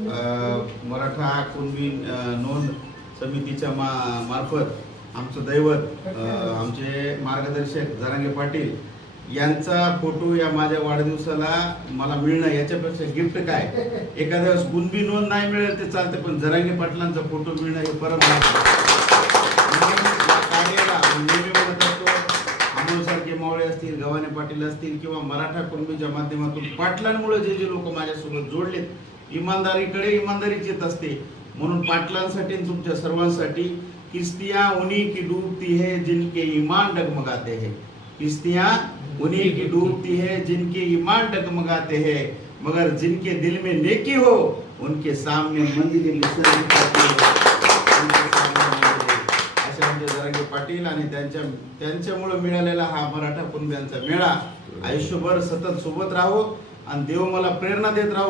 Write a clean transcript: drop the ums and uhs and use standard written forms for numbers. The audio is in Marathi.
मराठा कुणबी नोंद समितीच्या मार्फत आमचं दैवत आमचे मार्गदर्शक जरांगे पाटील यांचा फोटो या माझ्या वाढदिवसाला मला मिळणं याच्यापेक्षा गिफ्ट काय. एखाद्या वेळेस कुणबी नोंद नाही मिळेल ते चालते, पण जरांगे पाटलांचा फोटो मिळणं हे परम कार्याला नेहमी म्हणत असतो. अमोलसारखे मावळे असतील, गव्हाणे पाटील असतील किंवा मराठा कुणबीच्या माध्यमातून पाटलांमुळे जे जे लोक माझ्यासोबत जोडलेत, इमानदारीकडे इमानदारीच येत असते. म्हणून पाटलांसाठी तुमच्या सर्वांसाठी किस्तियां उन्हीं की डूबती है जिनके ईमान डगमगाते हैं. किस्तियां उन्हीं की डूबती है जिनके ईमान डगमगाते हैं, मगर जिनके दिल में नेकी हो उनके सामने मंजिल असे आमचे जरांगे पाटील आणि त्यांच्यामुळे मिळालेला हा मराठा कुणब्यांचा मेळा आयुष्यभर सतत सोबत राहो आणि देव मला प्रेरणा देत राहो.